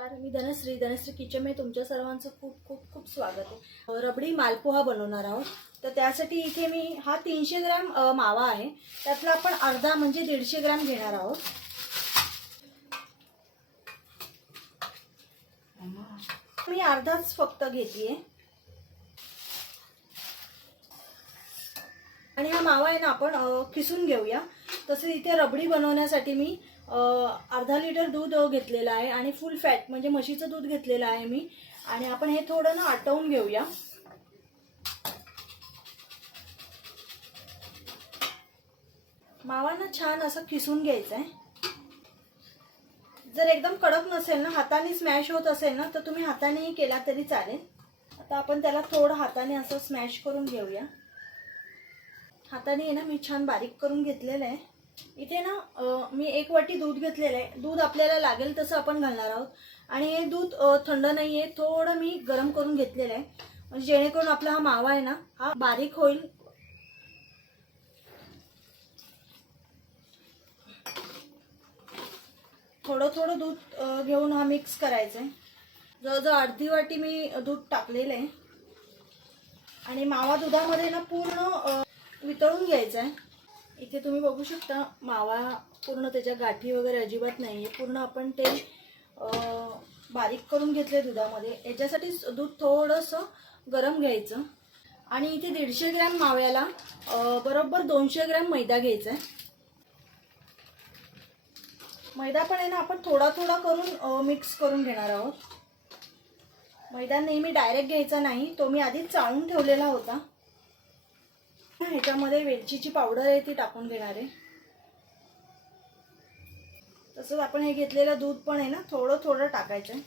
नमस्कार मी धनश्री. धनश्री किचनमध्ये तुमच्या सर्वांचं खूप खूप खूप स्वागत आहे. रबडी मालपोहा बनवणार आहोत. तर त्यासाठी इथे मी हा तीनशे ग्रॅम मावा आहे. त्यातला आपण अर्धा म्हणजे दीडशे ग्रॅम घेणार आहोत. मी अर्धाच फक्त घेतलीये आणि हा मावा आहे ना आपण खिसून किसून घेऊया. तसेच इथे रबडी बनवण्यासाठी मी अर्धा लिटर दूध घेतलेलं आहे आणि फुल फॅट म्हणजे म्हशीचं दूध घेतलेलं आहे मी. आणि आपण हे थोडं ना आटवून घेऊया. मावा ना छान असं किसून घ्यायचं आहे जर एकदम कडक नसेल ना हाताने स्मॅश होत असेल ना तर तुम्ही हातानेही केला तरी चालेल. आता आपण त्याला थोडं हाताने असं स्मॅश करून घेऊया. हाताने आहे ना मी छान बारीक करून घेतलेलं आहे. इथे ना मी एक वाटी दूध घेतलेलं आहे. दूध आपल्याला लागेल तसं आपण घालणार आहोत. आणि हे दूध थंड नाही आहे. थोडं मी गरम करून घेतलेलं आहे. म्हणजे जेणेकरून आपला हा मावा आहे ना हा बारीक होईल. थोडं थोडं दूध घेऊन हा मिक्स करायचा आहे. जवळजवळ अर्धी वाटी मी दूध टाकलेलं आहे. आणि मावा दुधामध्ये ना पूर्ण वितळून घ्यायचा आहे. इथे तुम्ही बघू शकता मावा पूर्ण त्याच्या गाठी वगैरे अजिबात नाही आहे पूर्ण आपण ते बारीक करून घेतले दुधामध्ये. याच्यासाठी दूध थोडंसं गरम घ्यायचं. आणि इथे दीडशे ग्रॅम माव्याला बरोबर दोनशे ग्रॅम मैदा घ्यायचा आहे मैदा पण आहे ना आपण थोडा थोडा करून मिक्स करून घेणार आहोत. मैदा नेहमी डायरेक्ट घ्यायचा नाही तो मी आधीच चाळून ठेवलेला होता. पिठामध्ये वेलचीची पावडर आहे ती टाकून घेणार आहे. तसंच आपण हे घेतलेलं दूध पण आहे ना थोडं थोडं टाकायचं आहे.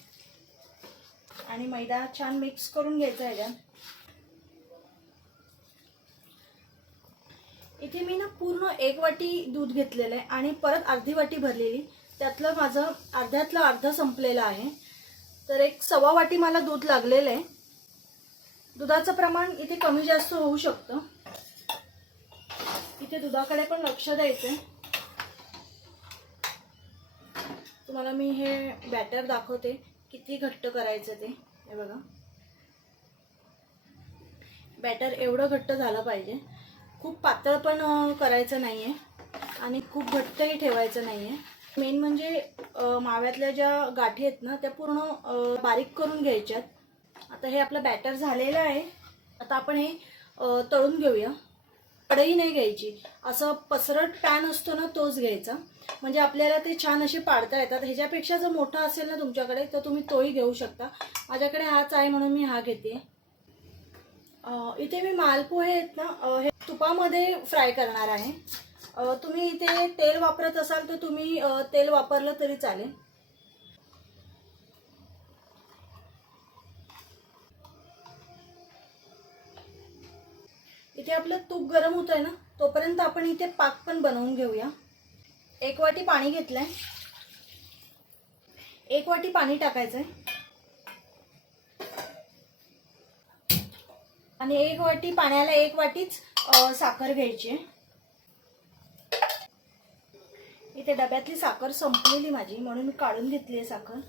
आणि मैदा छान मिक्स करून घ्यायचा ह्याच्यात इथे मी ना पूर्ण एक वाटी दूध घेतलेलं आहे आणि परत अर्धी वाटी भरलेली. त्यातलं माझं अर्ध्यातलं अर्ध संपलेलं आहे. तर एक सव्वा वाटी मला दूध लागलेलं आहे. दुधाचं प्रमाण इथे कमी जास्त होऊ शकतं. इथे दुधाकडे पण लक्ष द्यायचं आहे तुम्हाला मी हे बॅटर दाखवते किती घट्ट करायचं ते. हे बघा. बॅटर एवढं घट्ट झालं पाहिजे. खूप पातळ पण करायचं नाही आहे आणि खूप घट्टही ठेवायचं नाही आहे मेन म्हणजे माव्यातल्या ज्या गाठी आहेत ना त्या पूर्ण बारीक करून घ्यायच्यात. आता हे आपलं बॅटर झालेलं आहे. आता आपण हे तळून घेऊया. कढई नाही घ्यायची. असं पसरट पॅन असतो ना तोच घ्यायचा. म्हणजे आपल्याला ते छान असे पाडता येतात. ह्याच्यापेक्षा जर मोठा असेल ना तुमच्याकडे तर तुम्ही तोही घेऊ शकता. माझ्याकडे हाच आहे म्हणून मी हा घेते. इथे मी मालपोहे आहेत ना हे तुपामध्ये फ्राय करणार आहे. तुम्ही इथे तेल वापरत असाल तर तुम्ही तेल वापरलं तरी चालेल. इथे आपलं तूप गरम होत आहे ना तोपर्यंत आपण इथे पाक पण बनवून घेऊया. एक वाटी पाणी घेतलंय. एक वाटी पाणी टाकायचंय. आणि एक वाटी पाण्याला एक वाटीच साखर घ्यायची आहे. इथे डब्यातली साखर संपलेली माझी म्हणून मी काढून घेतली आहे साखर.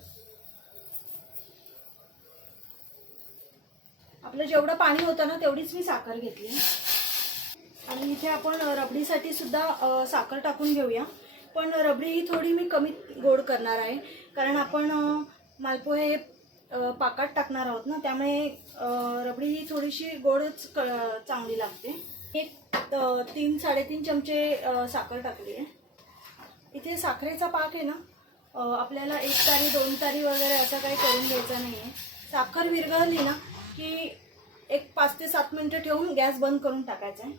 आपलं जेवढं पाणी होतं ना तेवढीच मी साखर घेतली. आणि इथे आपण रबडीसाठी सुद्धा साखर टाकून घेऊया. पण रबडी ही थोडी मी कमी गोड करणार आहे. कारण आपण मालपोहे पाकात टाकणार आहोत ना त्यामुळे रबडी ही थोडीशी गोडच क- चांगली लागते. एक तीन साडेतीन चमचे साखर टाकली आहे. इथे साखरेचा पाक आहे ना आपल्याला एक तारी दोन तारी वगैरे असं काही करून घ्यायचा नाही आहे साखर विरघळली ना की एक पाच ते सात मिनटं ठेवून गॅस बंद करून टाकायचा आहे.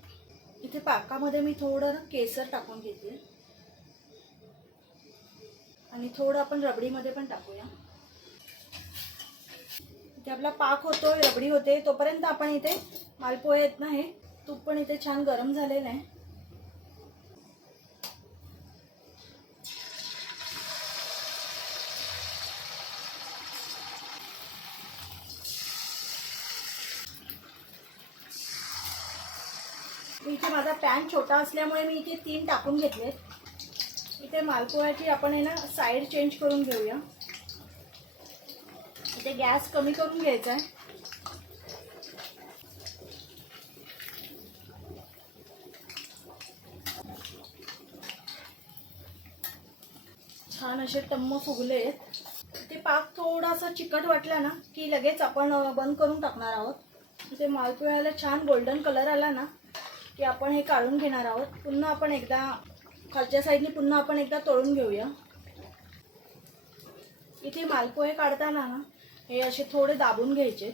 इथे पाकामध्ये मी थोडं केसर टाकून घेते. आणि थोडं आपण रबडीमध्ये पण टाकूया. इथे आपला पाक होतोय रबडी होते तोपर्यंत आपण इथे मालपोहे आहेत ना हे तूप पण इथे छान गरम झालेलं आहे. इथे माझा पॅन छोटा असल्यामुळे मी इथे तीन टाकून घेतले इथे मालपोह्याची आपण आहे ना साईड चेंज करून घेऊया. इथे गॅस कमी करून घ्यायचा आहे. छान असे टम्म फुगले आहेत ते पाक थोडासा चिकट वाटला ना की लगेच आपण बंद करून टाकणार आहोत. ते मालपोह्याला छान गोल्डन कलर आला ना की आपण हे काढून घेणार आहोत. पुन्हा आपण एकदा खालच्या साईडने पुन्हा आपण एकदा तळून घेऊया. इथे मालपोहे काढताना ना हे असे थोडे दाबून घ्यायचे.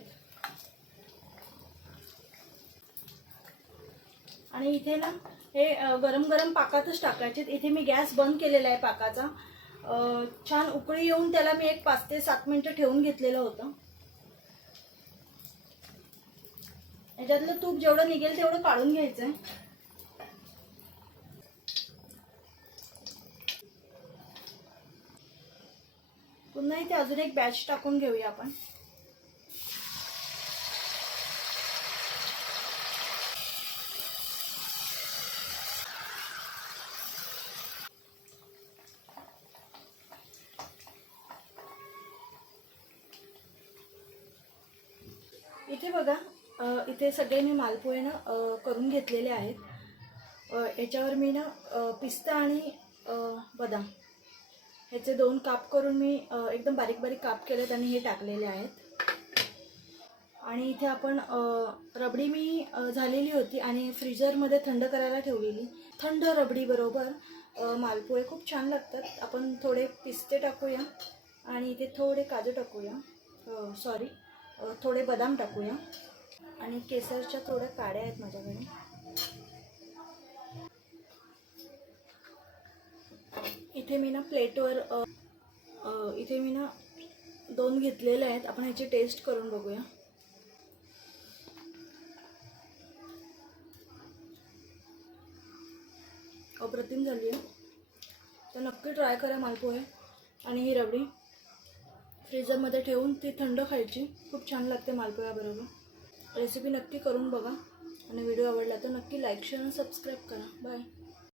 आणि इथे ना हे गरम गरम पाकातच टाकायचे. इथे मी गॅस बंद केलेला आहे पाकाचा. छान उकळी येऊन त्याला मी एक पाच ते सात मिनटं ठेवून घेतलेलं होतं. याच्यातलं तूप जेवढं निघेल तेवढं काढून घ्यायचंय. पुन्हा इथे अजून एक बॅच टाकून घेऊया आपण. इथे बघा. इथे सगळे मी मालपोहे ना करून घेतलेले आहेत. याच्यावर मी ना पिस्ता आणि बदाम ह्याचे दोन काप करून मी एकदम बारीक बारीक काप केलेत आणि हे टाकलेले आहेत. आणि इथे आपण रबडी मी झालेली होती आणि फ्रीजरमध्ये थंड करायला ठेवलेली. थंड रबडी बरोबर. मालपोहे खूप छान लागतात. आपण थोडे पिस्ते टाकूया आणि इथे थोडे काजू टाकूया. सॉरी थोडे बदाम टाकूया. आणि केसरच्या थोड्या काड्या आहेत माझ्याकडे. इथे मी ना प्लेटवर इथे मी ना दोन घेतलेले आहेत. आपण ह्याची टेस्ट करून बघूया. अप्रतिम झाली आहे. तर नक्की ट्राय करा मालपोहे आणि ही रबडी. फ्रीजरमध्ये ठेवून ती थंड खायची. खूप छान लागते मालपोह्याबरोबर. रेसिपी नक्की करून बघा. आणि व्हिडिओ आवडला तर नक्की लाईक शेअर आणि सबस्क्राईब करा. बाय